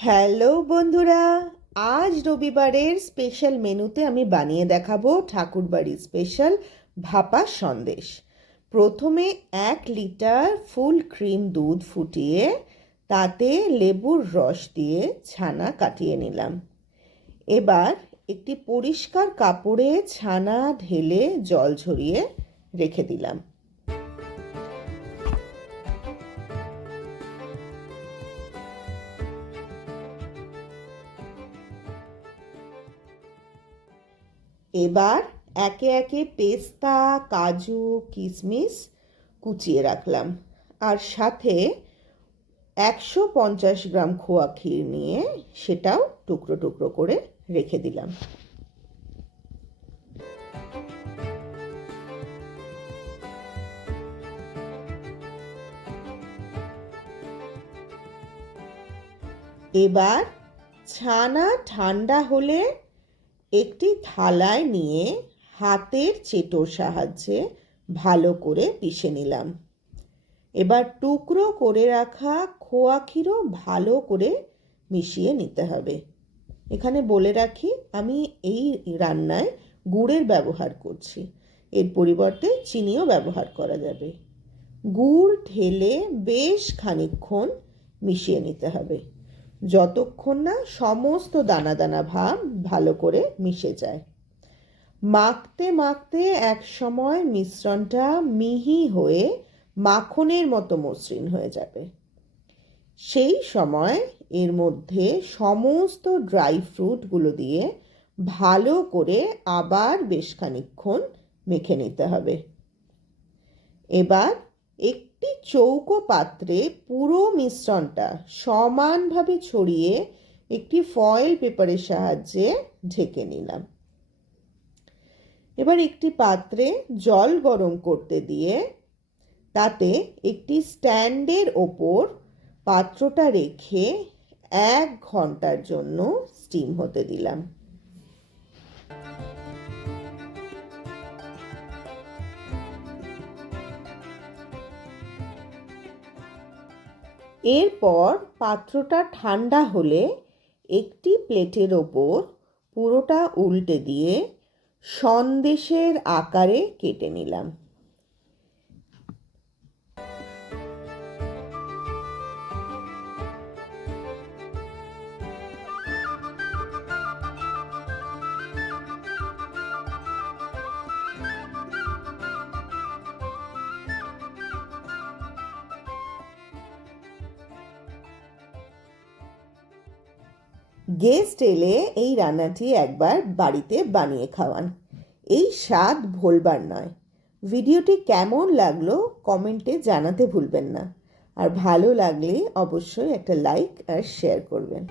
Hello বন্ধুরা, আজ রবিবারের স্পেশাল মেনুতে আমি বানিয়ে দেখাবো ঠাকুরবাড়ির স্পেশাল ভাপা সন্দেশ। প্রথমে 1 লিটার ফুল ক্রিম দুধ ফুটিয়ে তাতে লেবুর রস দিয়ে ছানা কাটিয়ে নিলাম। এবার একটি পরিষ্কার কাপড়ে ছানা ঢেলে জল ঝরিয়ে রেখে দিলাম। এবার একে একে পেস্তা, কাজু, কিশমিশ কুচিয়ে রাখলাম, আর সাথে 150 গ্রাম খোয়া ক্ষীর নিয়ে সেটাও টুকরো টুকরো করে রেখে দিলাম। এবার ছানা ঠান্ডা হলে একটি থালায় নিয়ে হাতের চেটোর সাহায্যে ভালো করে পিষে নিলাম। এবার টুকরো করে রাখা খোয়া ক্ষীরও ভালো করে মিশিয়ে নিতে হবে। এখানে বলে রাখি, আমি এই রান্নায় গুড়ের ব্যবহার করছি, এর পরিবর্তে চিনিও ব্যবহার করা যাবে। গুড় ঢেলে বেশ খানিকক্ষণ মিশিয়ে নিতে হবে, যতক্ষণ না সমস্ত দানা দানা ভাব ভালো করে মিশে যায়। মাখতে মাখতে এক সময় মিশ্রণটা মিহি হয়ে মাখনের মতো মসৃণ হয়ে যাবে। সেই সময় এর মধ্যে সমস্ত ড্রাই ফ্রুটগুলো দিয়ে ভালো করে আবার বেশ খানিকক্ষণ মেখে নিতে হবে। এবার একটি চৌকো পাত্রে পুরো মিশ্রণটা সমানভাবে ছড়িয়ে একটি ফয়েল পেপারের সাহায্যে ঢেকে নিলাম। এবার একটি পাত্রে জল গরম করতে দিয়ে তাতে একটি স্ট্যান্ডের ওপর পাত্রটা রেখে 1 ঘন্টার জন্য স্টিম হতে দিলাম। এরপর পাত্রটা ঠান্ডা হলে একটি প্লেটের ওপর পুরোটা উল্টে দিয়ে সন্দেশের আকারে কেটে নিলাম। গেস্ট এলে এই রান্নাটি একবার বাড়িতে বানিয়ে খাওয়ান, এই স্বাদ ভোলবার নয়। ভিডিওটি কেমন লাগলো কমেন্টে জানাতে ভুলবেন না, আর ভালো লাগলে অবশ্যই একটা লাইক আর শেয়ার করবেন।